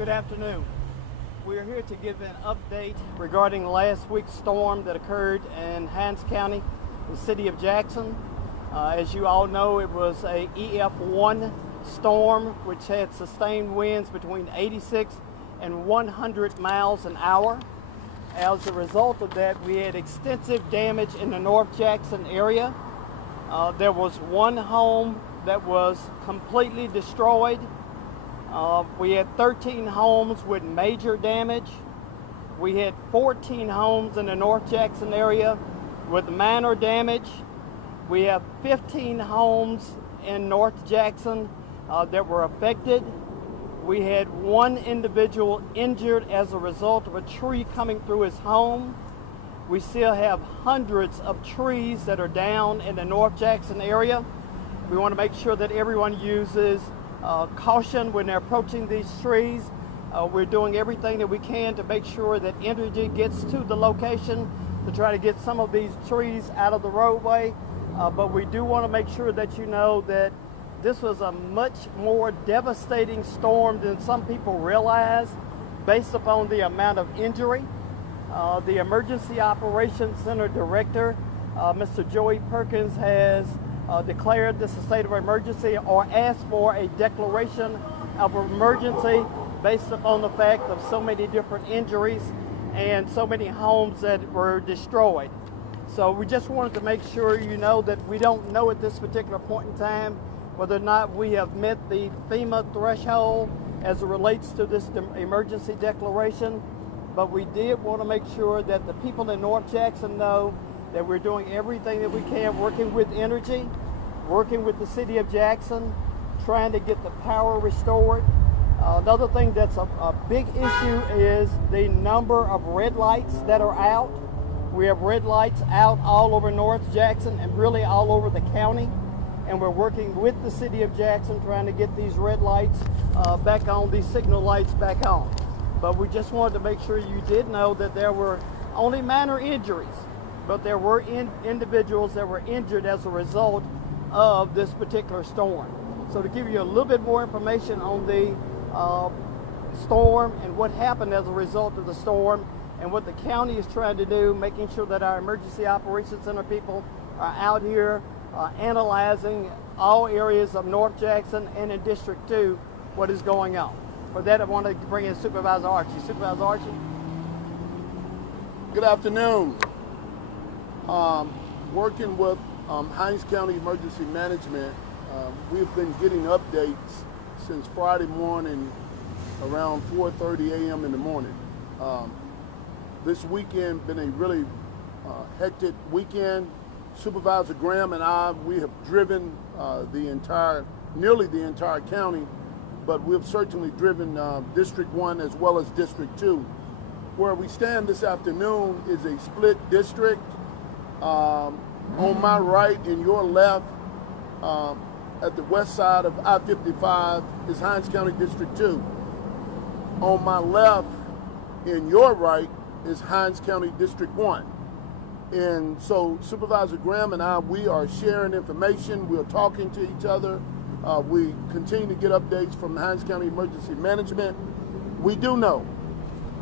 Good afternoon. We are here to give an update regarding last week's storm that occurred in Hinds County, the city of Jackson. As you all know, it was a EF1 storm which had sustained winds between 86 and 100 miles an hour. As a result of that, we had extensive damage in the North Jackson area. There was one home that was completely destroyed. We had 13 homes with major damage. We had 14 homes in the North Jackson area with minor damage. We have 15 homes in North Jackson that were affected. We had one individual injured as a result of a tree coming through his home. We still have hundreds of trees that are down in the North Jackson area. We want to make sure that everyone uses caution when they're approaching these trees. We're doing everything that we can to make sure that energy gets to the location to try to get some of these trees out of the roadway. But we do want to make sure that you know that this was a much more devastating storm than some people realize based upon the amount of injury. The Emergency Operations Center Director, Mr. Joey Perkins, has declared this a state of emergency or asked for a declaration of emergency based upon the fact of so many different injuries and so many homes that were destroyed. So we just wanted to make sure you know that we don't know at this particular point in time whether or not we have met the FEMA threshold as it relates to this emergency declaration. But we did want to make sure that the people in North Jackson know that we're doing everything that we can, working with energy, working with the city of Jackson, trying to get the power restored. Another thing that's a big issue is the number of red lights that are out. We have red lights out all over North Jackson and really all over the county. And we're working with the city of Jackson trying to get these red lights back on, these signal lights back on. But we just wanted to make sure you did know that there were only minor injuries, but there were individuals that were injured as a result of this particular storm. So to give you a little bit more information on the storm and what happened as a result of the storm and what the county is trying to do, making sure that our Emergency Operations Center people are out here analyzing all areas of North Jackson and in District 2 what is going on. For that, I want to bring in Supervisor Archie. Supervisor Archie. Good afternoon. Working with Hinds County Emergency Management, we've been getting updates since Friday morning around 4:30 a.m. in the morning. This weekend been a really hectic weekend. Supervisor Graham and I, we have driven nearly the entire county, but we've certainly driven District 1 as well as District 2. Where we stand this afternoon is a split district. On my right and your left, at the west side of I-55 is Hinds County District 2. On my left and your right is Hinds County District 1. And so Supervisor Graham and I, we are sharing information. We're talking to each other. We continue to get updates from Hinds County Emergency Management. We do know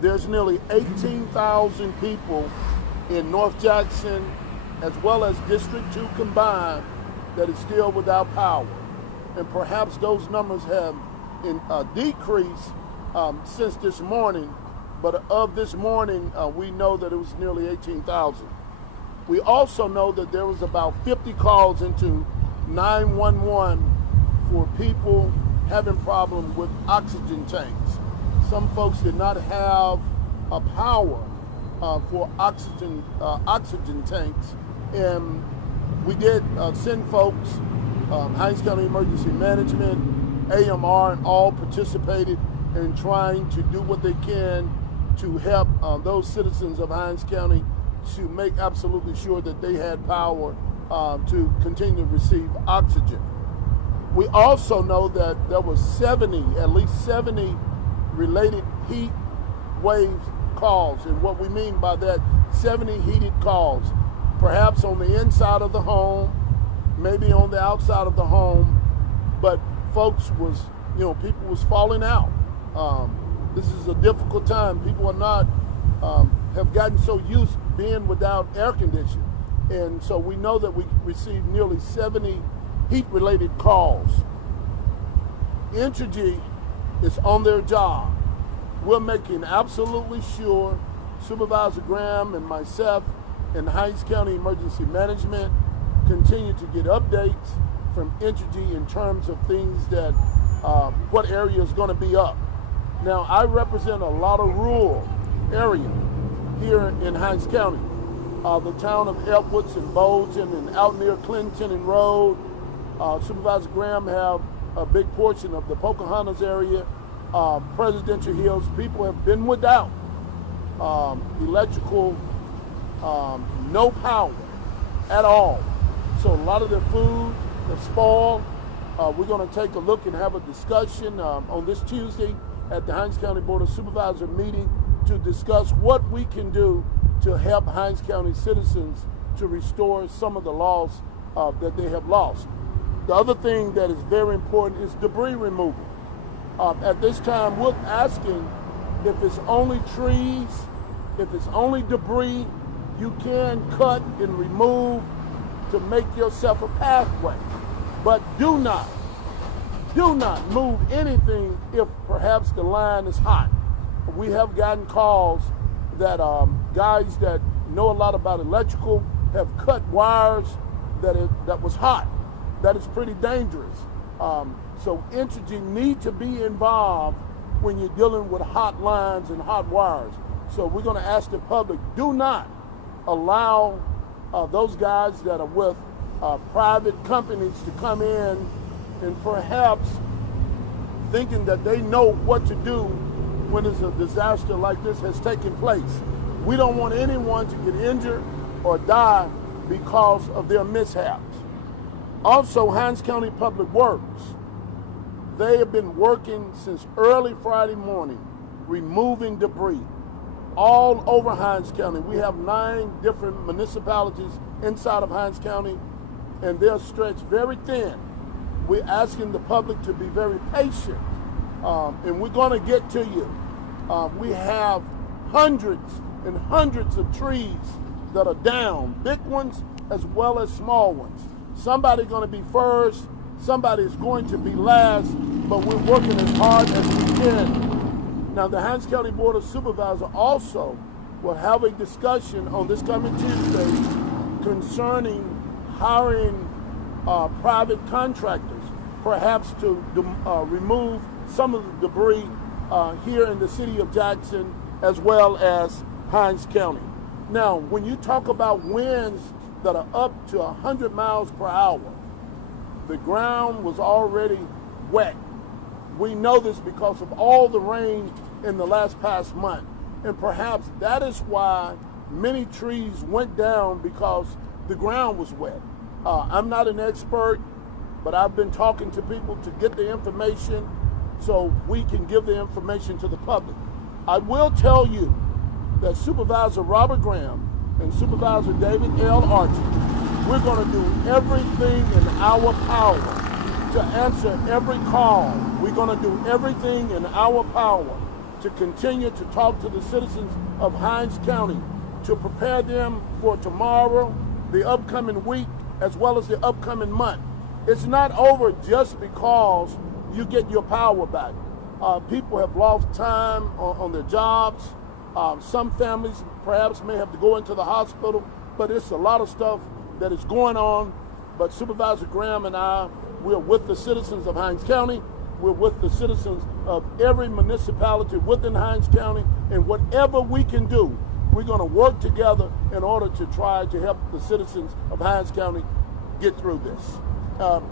there's nearly 18,000 people in North Jackson as well as District 2 combined that is still without power. And perhaps those numbers have decreased since this morning, but of this morning, we know that it was nearly 18,000. We also know that there was about 50 calls into 911 for people having problems with oxygen tanks. Some folks did not have a power for oxygen tanks, and we did send folks, Hinds County Emergency Management, AMR, and all participated in trying to do what they can to help those citizens of Hinds County to make absolutely sure that they had power to continue to receive oxygen. We also know that there was at least 70 related heat wave calls. And what we mean by that, 70 heated calls, perhaps on the inside of the home, maybe on the outside of the home, but folks was, people was falling out. This is a difficult time. People are not, have gotten so used being without air conditioning. And so we know that we received nearly 70 heat-related calls. Entergy is on their job. We're making absolutely sure Supervisor Graham and myself and Hinds County Emergency Management continue to get updates from Entergy in terms of things that, what area is going to be up. Now, I represent a lot of rural area here in Hinds County. The town of Epwoods and Bolton and out near Clinton and Road. Supervisor Graham have a big portion of the Pocahontas area, Presidential Hills. People have been without electrical, no power at all. So a lot of their food is spoiled. We're going to take a look and have a discussion on this Tuesday at the Hinds County Board of Supervisors meeting to discuss what we can do to help Hinds County citizens to restore some of the loss that they have lost. The other thing that is very important is debris removal. At this time, we're asking if it's only trees, if it's only debris, you can cut and remove to make yourself a pathway. But do not move anything if perhaps the line is hot. We have gotten calls that guys that know a lot about electrical have cut wires that was hot. That is pretty dangerous. So Entergy need to be involved when you're dealing with hot lines and hot wires. So we're going to ask the public, do not allow those guys that are with private companies to come in and perhaps thinking that they know what to do when there's a disaster like this has taken place. We don't want anyone to get injured or die because of their mishaps. Also, Hinds County Public Works, they have been working since early Friday morning, removing debris all over Hinds County. We have 9 different municipalities inside of Hinds County, and they're stretched very thin. We're asking the public to be very patient, and we're going to get to you. We have hundreds and hundreds of trees that are down, big ones as well as small ones. Somebody's going to be first, somebody is going to be last, but we're working as hard as we can. Now, the Hinds County Board of Supervisors also will have a discussion on this coming Tuesday concerning hiring private contractors, perhaps to remove some of the debris here in the city of Jackson as well as Hinds County. Now, when you talk about winds that are up to 100 miles per hour, the ground was already wet. We know this because of all the rain in the past month. And perhaps that is why many trees went down, because the ground was wet. I'm not an expert, but I've been talking to people to get the information so we can give the information to the public. I will tell you that Supervisor Robert Graham and Supervisor David L. Archie, we're going to do everything in our power to answer every call. We're going to do everything in our power to continue to talk to the citizens of Hinds County, to prepare them for tomorrow, the upcoming week, as well as the upcoming month. It's not over just because you get your power back. People have lost time on their jobs. Some families perhaps may have to go into the hospital, but it's a lot of stuff that is going on. But Supervisor Graham and I, we're with the citizens of Hinds County. We're with the citizens of every municipality within Hinds County, and whatever we can do, we're going to work together in order to try to help the citizens of Hinds County get through this.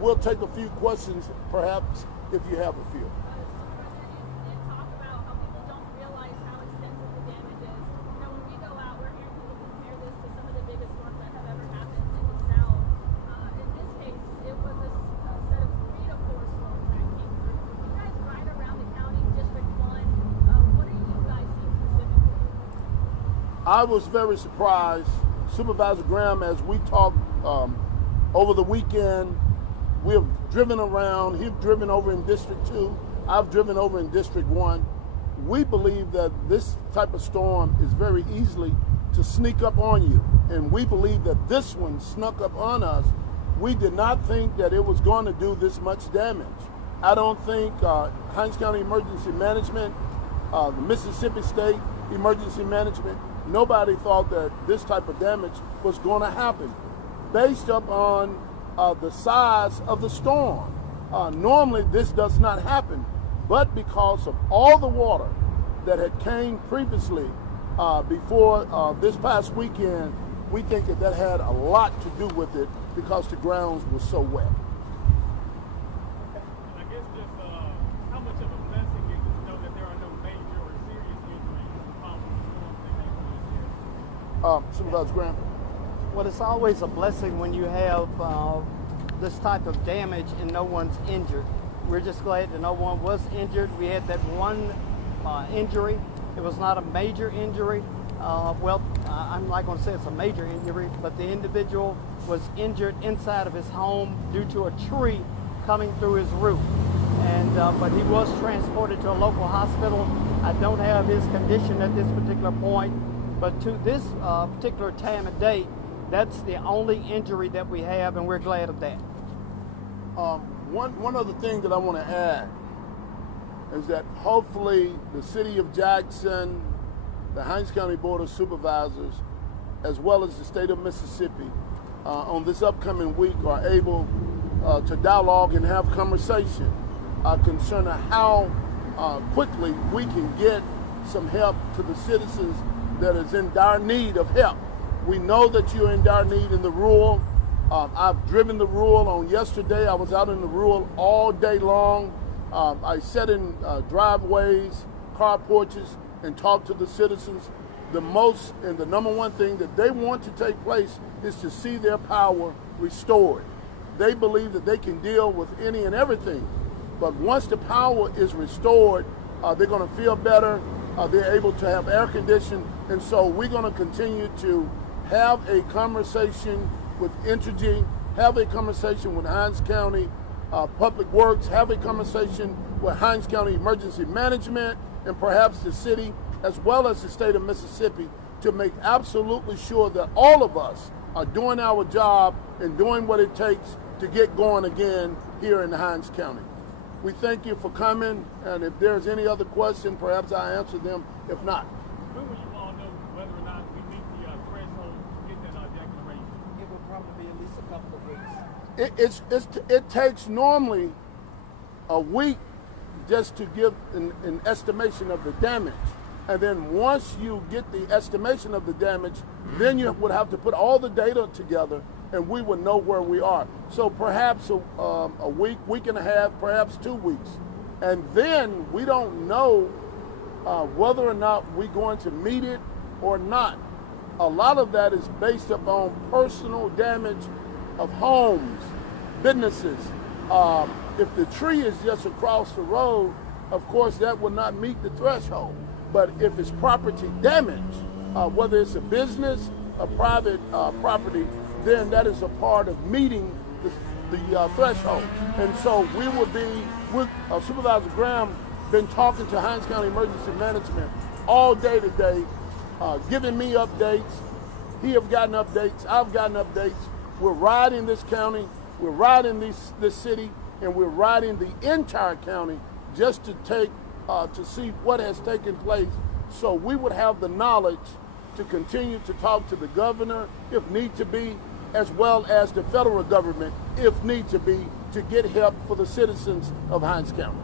We'll take a few questions, perhaps, if you have a few. I was very surprised, Supervisor Graham, as we talked over the weekend. We have driven around. He's driven over in District 2. I've driven over in District 1. we believe that this type of storm is very easily to sneak up on you. And we believe that this one snuck up on us. We did not think that it was going to do this much damage. I don't think Hinds County Emergency Management, the Mississippi State Emergency Management, nobody thought that this type of damage was going to happen based upon the size of the storm. Normally this does not happen, but because of all the water that had came previously before this past weekend, we think that had a lot to do with it because the grounds were so wet. I guess just how much of a blessing is it to know that there are no major or serious injuries from the storm that Supervisor Graham? Well, it's always a blessing when you have this type of damage and no one's injured. We're just glad that no one was injured. We had that one injury. It was not a major injury. I'm not going to say it's a major injury, but the individual was injured inside of his home due to a tree coming through his roof. And but he was transported to a local hospital. I don't have his condition at this particular point, but to this particular time and date, that's the only injury that we have, and we're glad of that. One other thing that I want to add is that hopefully the City of Jackson, the Hinds County Board of Supervisors, as well as the state of Mississippi, on this upcoming week are able to dialogue and have conversation concerning how quickly we can get some help to the citizens that is in dire need of help. We know that you're in dire need in the rural. I've driven the rural on yesterday. I was out in the rural all day long. I sat in driveways, car porches, and talked to the citizens. The most and the number one thing that they want to take place is to see their power restored. They believe that they can deal with any and everything, but once the power is restored, they're going to feel better. They're able to have air conditioning, and so we're going to continue to have a conversation with Entergy, have a conversation with Hinds County Public Works, have a conversation with Hinds County Emergency Management, and perhaps the city, as well as the state of Mississippi, to make absolutely sure that all of us are doing our job and doing what it takes to get going again here in Hinds County. We thank you for coming, and if there's any other question, perhaps I answer them. If not, when will you all know whether or not we meet the threshold to get that declaration? It will probably be at least a couple of weeks. it takes normally a week just to give an estimation of the damage. And then once you get the estimation of the damage, then you would have to put all the data together and we would know where we are. So perhaps a week, week and a half, perhaps 2 weeks. And then we don't know whether or not we're going to meet it or not. A lot of that is based upon personal damage of homes, businesses. If the tree is just across the road, of course that will not meet the threshold. But if it's property damage, whether it's a business, a private property, then that is a part of meeting the threshold. And so we will be, with Supervisor Graham, been talking to Hinds County Emergency Management all day today, giving me updates. He have gotten updates, I've gotten updates. We're riding this county, we're riding this city, and we're riding the entire county just to take to see what has taken place, so we would have the knowledge to continue to talk to the governor if need to be, as well as the federal government if need to be, to get help for the citizens of Hinds County.